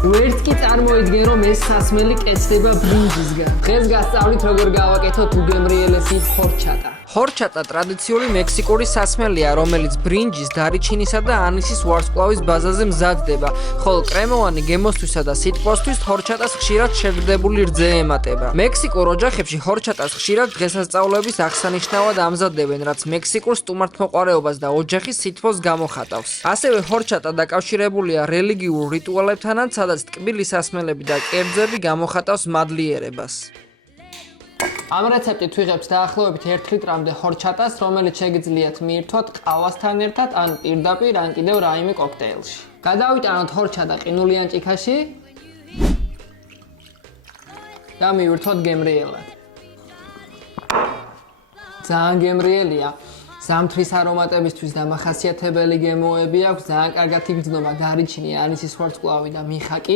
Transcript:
ვერც კი წარმოიდგენ, რომ ეს სასმელი კეთდება ბრინჯისგან. დღეს გასწავლით, როგორ გავაკეთოთ უგემრიელესი ჰორჩატა. ჰორჩატა ტრადიციული მექსიკური სასმელია, რომელიც ბრინჯის, დარიჩინისა და ანისის ვარსკვლავის ბაზაზე მზადდება, ხოლო კრემოვანი გემოსთვისა და სითბოსთვის ჰორჩატას ხშირად შეგრდებული რძე ემატება. მექსიკურ ოჯახებში ჰორჩატას ხშირად დღესასწაულების აღსანიშნავად ამზადებენ, რაც მექსიკურ სტუმართმოყვარეობას და ოჯახის სითბოს გამოხატავს. ასევე ჰორჩატა დაკავშირებულია რელიგიურ რიტუალებთანაც, სადაც ტკბილი სასმელები და კერძები გამოხატავს მადლიერებას. ამ რეცეპტით ვიღებთ დაახლოებით 1 ლიტრამდე ჰორჩატას, რომელიც შეგიძლიათ მიირთვათ ყავასთან ერთად ან პირდაპირ ან კიდევ რაიმე კოქტეილში. გადავიტანოთ ჰორჩატა ყინულიან ჭიქაში და მივირთვათ გემრიელად. ძალიან გემრიელია. ზამთრის არომატებისთვის დამახასიათებელი გემოები აქვს, ძალიან კარგად იგრძნობა დარიჩინი, ანისის ვარსკვლავი და მიხაკი.